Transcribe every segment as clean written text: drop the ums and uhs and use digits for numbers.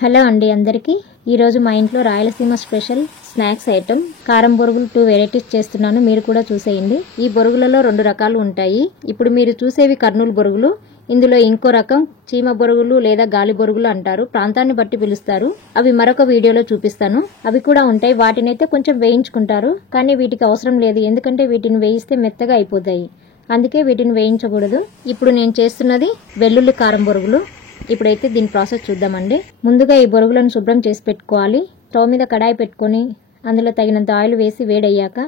Hello అండి అందరికీ ఈరోజు మా ఇంట్లో రాయలసీమ స్పెషల్ స్నాక్స్ ఐటమ్ కారం బొరుగులు 2 వెరైటీస్ చేస్తున్నాను. మీరు కూడా చూసేయండి. ఈ బొరుగులలో 2 రకాలు ఉంటాయి. ఇప్పుడు మీరు చూసేవి కర్నూలు బొరుగులు. ఇందులో ఇంకో రకం చీమ బొరుగులు లేదా గాలి బొరుగులు అంటారు. ప్రాంతాన్ని బట్టి పిలుస్తారు. అవి మరొక వీడియోలో చూపిస్తాను. అవి కూడా ఉంటాయి. వాటినైతే కొంచెం వేయించుకుంటారు. కానీ వీటికి అవసరం లేదు. ఎందుకంటే వీటిని వేయిస్తే మెత్తగా అయిపోతాయి. అందుకే వీటిని వేయించకూడదు. ఇప్పుడు నేను చేస్తున్నది వెల్లుల్లి కారం బొరుగులు. ఇప్పుడైతే దీని ప్రాసెస్ చూద్దామండి. ముందుగా ఈ బొరుగులను శుభ్రం చేసి పెట్టుకోవాలి. స్టవ్ మీద కడాయి పెట్టుకొని అందులో తగినంత ఆయిల్ వేసి వేడయ్యాక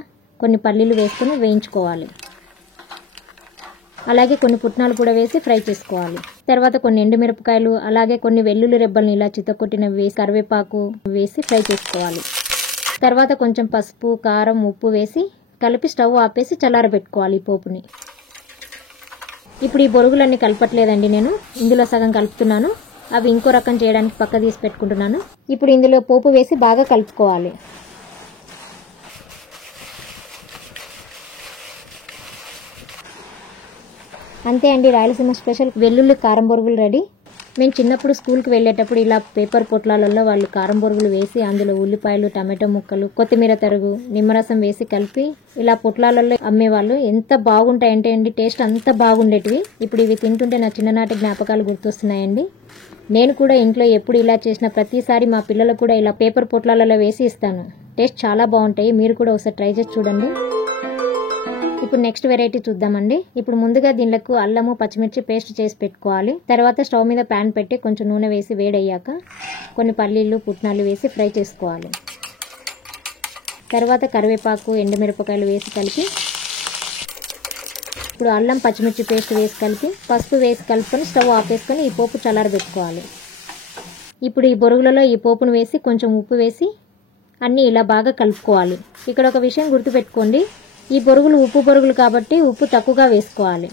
కొన్ని పల్లీలు వేసుకొని వేయించుకోవాలి. అలాగే కొన్ని పుట్నాలు కూడా వేసి ఫ్రై చేసుకోవాలి. తర్వాత కొన్ని ఎండుమిరపకాయలు అలాగే కొన్ని వెల్లుల్లి రెబ్బల్ని ఇలా చితకొట్టినవి వేసి కరివేపాకు వేసి ఫ్రై చేసుకోవాలి. తర్వాత కొంచెం పసుపు, కారం, ఉప్పు వేసి కలిపి స్టవ్ ఆపేసి చల్లారబెట్టుకోవాలి ఈ పోపుని. ఇప్పుడు ఈ బొరుగులన్నీ కలపట్లేదండి, నేను ఇందులో సగం కలుపుతున్నాను. అవి ఇంకో రకం చేయడానికి పక్క తీసి పెట్టుకుంటున్నాను. ఇప్పుడు ఇందులో పోపు వేసి బాగా కలుపుకోవాలి. అంతే అండి, రాయలసీమ స్పెషల్ వెల్లుల్లి కారం బొరుగులు రెడీ. మేము చిన్నప్పుడు స్కూల్కి వెళ్ళేటప్పుడు ఇలా పేపర్ పొట్లాలలో వాళ్ళు కారం బొరుగులు వేసి అందులో ఉల్లిపాయలు, టమాటో ముక్కలు, కొత్తిమీర తరుగు, నిమ్మరసం వేసి కలిపి ఇలా పొట్లాలలో అమ్మేవాళ్ళు. ఎంత బాగుంటాయంటే అండి, టేస్ట్ అంత బాగుండేటివి. ఇప్పుడు ఇవి తింటుంటే నా చిన్ననాటి జ్ఞాపకాలు గుర్తొస్తున్నాయండి. నేను కూడా ఇంట్లో ఎప్పుడు ఇలా చేసిన ప్రతిసారి మా పిల్లలకు కూడా ఇలా పేపర్ పొట్లాలలో వేసి ఇస్తాను. టేస్ట్ చాలా బాగుంటాయి. మీరు కూడా ఒకసారి ట్రై చేసి చూడండి. ఇప్పుడు నెక్స్ట్ వెరైటీ చూద్దామండి. ఇప్పుడు ముందుగా దీనిలకు అల్లము, పచ్చిమిర్చి పేస్ట్ చేసి పెట్టుకోవాలి. తర్వాత స్టవ్ మీద ప్యాన్ పెట్టి కొంచెం నూనె వేసి వేడయ్యాక కొన్ని పల్లీలు, పుట్నాలు వేసి ఫ్రై చేసుకోవాలి. తర్వాత కరివేపాకు, ఎండుమిరపకాయలు వేసి కలిపి ఇప్పుడు అల్లం, పచ్చిమిర్చి పేస్ట్ వేసి కలిపి పసుపు వేసి కలుపుకొని స్టవ్ ఆపేసుకొని ఈ పోపు చల్లారబెట్టుకోవాలి. ఇప్పుడు ఈ బొరుగులలో ఈ పోపును వేసి కొంచెం ఉప్పు వేసి అన్నీ ఇలా బాగా కలుపుకోవాలి. ఇక్కడ ఒక విషయం గుర్తుపెట్టుకోండి, ఈ బొరుగులు ఉప్పు బొరుగులు కాబట్టి ఉప్పు తక్కువగా వేసుకోవాలి.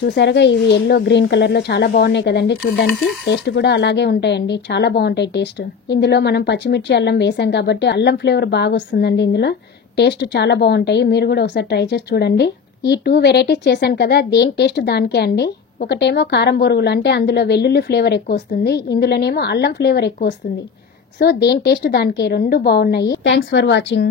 చూసారుగా ఇవి ఎల్లో గ్రీన్ కలర్లో చాలా బాగున్నాయి కదండి. చూడడానికి టేస్ట్ కూడా అలాగే ఉంటాయండి. చాలా బాగుంటాయి టేస్ట్. ఇందులో మనం పచ్చిమిర్చి, అల్లం వేసాం కాబట్టి అల్లం ఫ్లేవర్ బాగా వస్తుందండి. ఇందులో టేస్ట్ చాలా బాగుంటాయి. మీరు కూడా ఒకసారి ట్రై చేసి చూడండి. ఈ 2 వెరైటీస్ చేశాను కదా, దేని టేస్ట్ దానికే అండి. ఒకటేమో కారం బొరుగులు అంటే అందులో వెల్లుల్లి ఫ్లేవర్ ఎక్కువ వస్తుంది. ఇందులోనేమో అల్లం ఫ్లేవర్ ఎక్కువ వస్తుంది. సో దేని టేస్ట్ దానికే. 2 బాగున్నాయి. Thanks for watching.